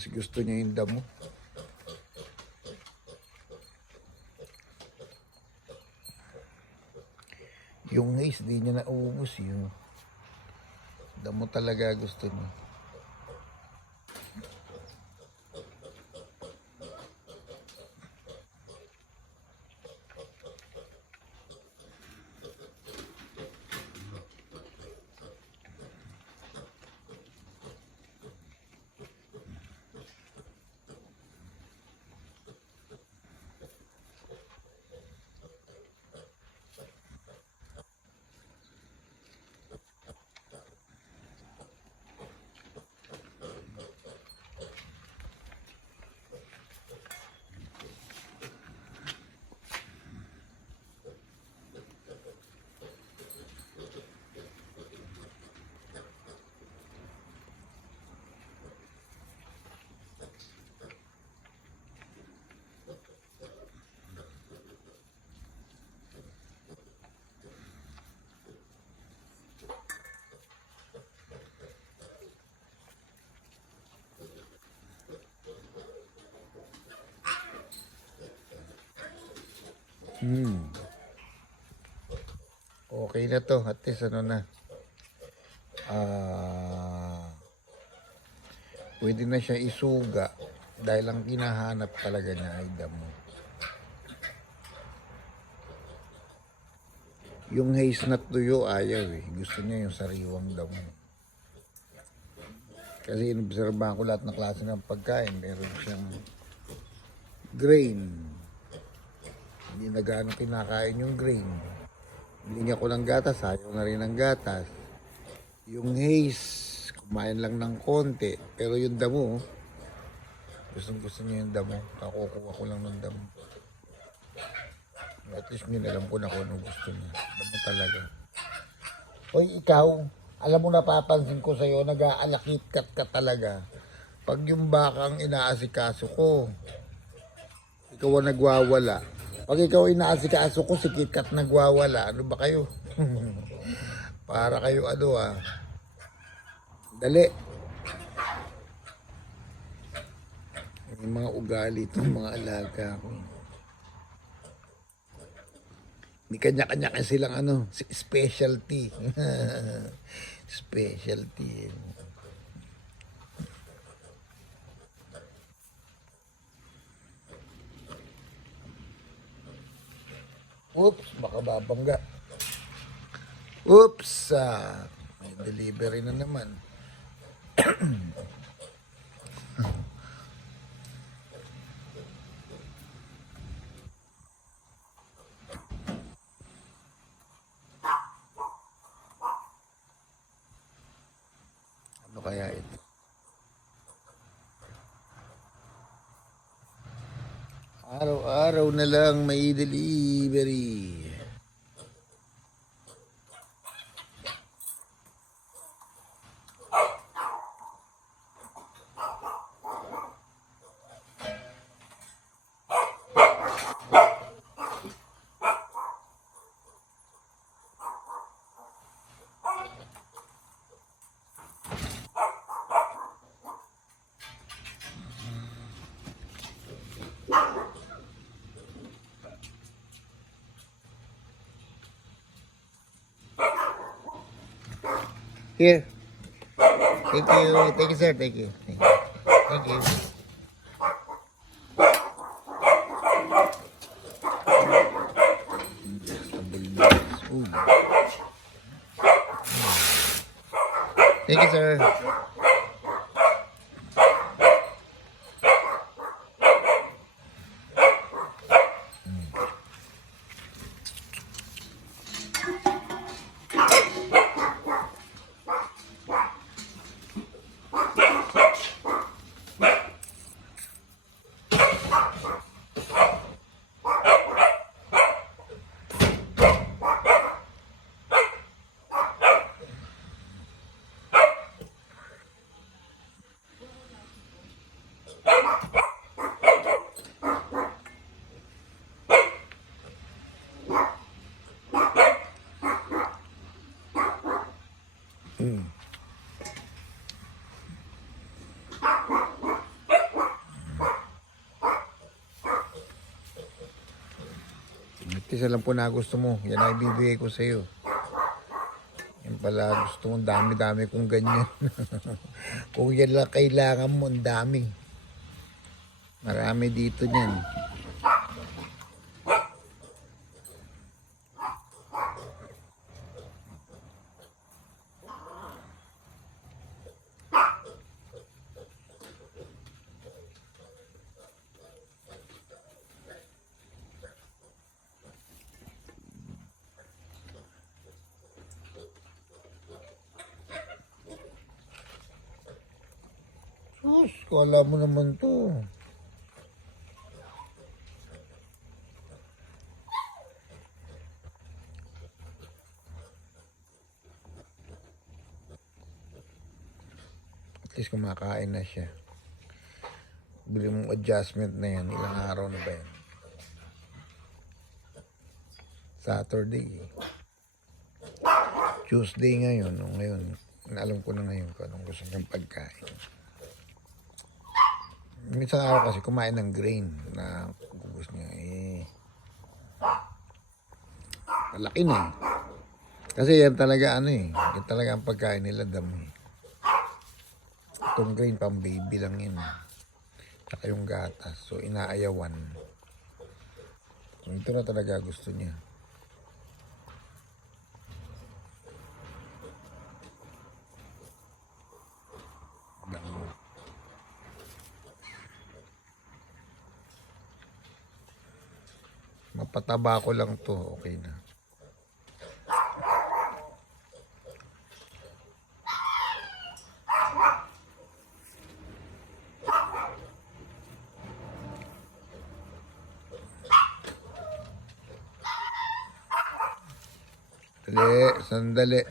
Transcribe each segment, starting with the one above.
Mas gusto niya yung damo. Yung haze, di niya naubos. Yung damo talaga gusto niya. Okay na to. At least ano na. Pwede na siya isuga. Dahil ang hinahanap talaga niya ay damo. Yung hazelnut tuyo ayaw eh. Gusto niya yung sariwang damo. Kasi inobserbahan ko lahat ng klase ng pagkain. Meron siyang grain. Hindi na gaano kinakain yung grain. Binigyan ko ng gatas, ayaw na rin ng gatas. Yung haze, kumain lang ng konti. Pero yung damo, gusto niya yung damo. Nakukuha ko lang ng damo. At least alam ko na kung anong gusto niya. Damo talaga. Hoy, ikaw, alam mo napapansin ko sa'yo, nag-aalakit-kat ka talaga. Pag yung bakang inaasikaso ko, ikaw ang nagwawala. Pag ikaw inaasikaso ko, si KitKat nagwawala. Ano ba kayo? Para kayo Dali. Yung mga ugali itong mga alaga ko. May kanya-kanya kasi silang specialty. Specialty. Oops, baka babangga. Oops, may delivery na naman. Ano kaya ito? Araw-araw na lang may delivery. Here. Thank you. Thank you, sir. Thank you. Thank you. Thank you, sir. Isa lang po na gusto mo. Yan ay bibigay ko sa iyo. Yan pala gusto mo. Dami-dami kong ganyan. Kung yan lang kailangan mo, ang dami. Marami dito niyan. Sus, kala mo naman to. At least kumakain na siya. Bili mong adjustment na yan. Ilang araw na ba yan? Saturday. Tuesday ngayon. O ngayon, alam ko na ngayon kung anong gusto niyang pagkain. Minsan araw kasi kumain ng grain na gusto niya. Malaki na. Kasi yan talaga yan talaga ang pagkain nila dami. Itong grain pang baby lang yun. Tsaka yung gatas. So inaayawan. So ito na talaga gusto niya. Mapataba ko lang to, okay na. Sandali.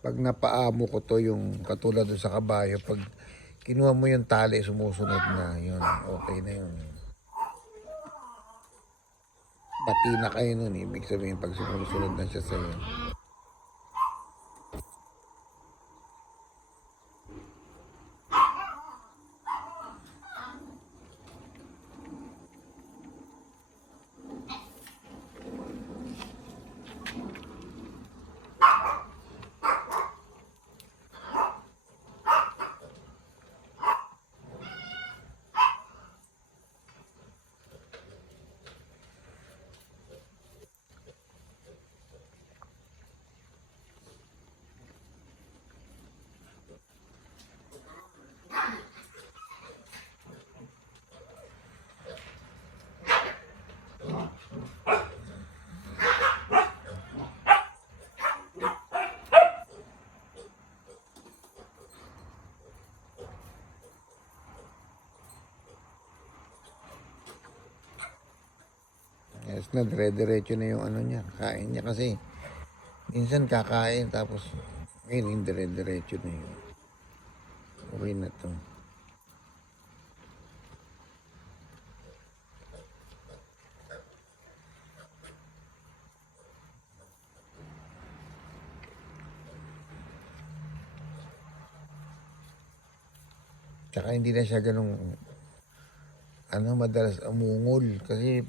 Pag napaamo ko to yung katulad doon sa kabayo, pag kinuha mo yung tali, sumusunod na, yun, okay na yun. Bati na kayo nun, ibig sabihin pag sumusunod na siya sa'yo. Yes na, dire-diretso na yung ano niya, kain niya kasi minsan kakain tapos ngayon dire-diretso na yun. Okay na to. Tsaka hindi na siya ganung madalas umungol kasi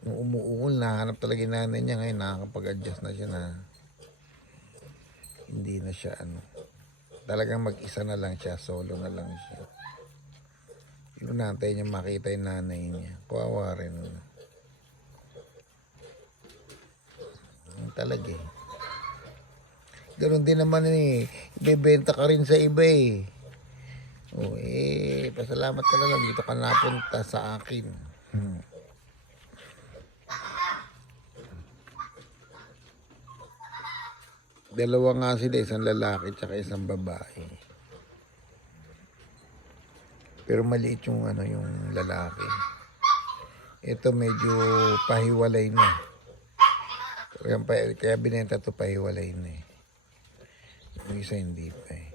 nung umuungol, nahanap talaga yung nanay niya. Ngayon, nakakapag-adjust na siya na hindi na siya talagang mag-isa na lang siya, solo na lang siya. Inunantay niya makita yung nanay niya. Kawawa rin. Talaga eh. Ganun din naman ibebenta ka rin sa iba eh. Pasalamat ka na lang dito ka napunta sa akin. Dalawa nga sila, isang lalaki tsaka isang babae. Pero maliit yung yung lalaki. Ito medyo pahiwalay na. Kaya binenta to pahiwalay na eh. Yung isa hindi pa eh.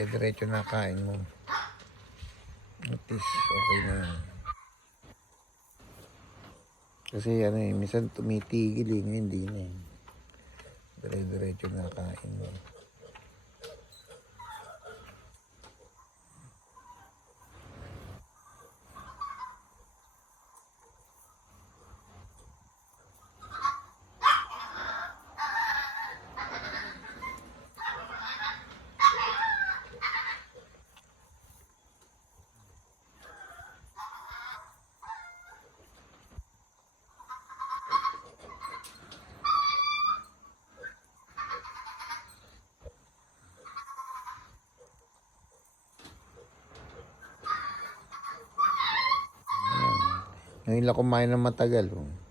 Dire-diretso na kain mo. At least, okay na yan. Kasi ano eh, minsan tumitigil eh, ngayon hindi na eh. Dire-diretso na kain mo. Ngayon lang kumain ng matagal. Oh.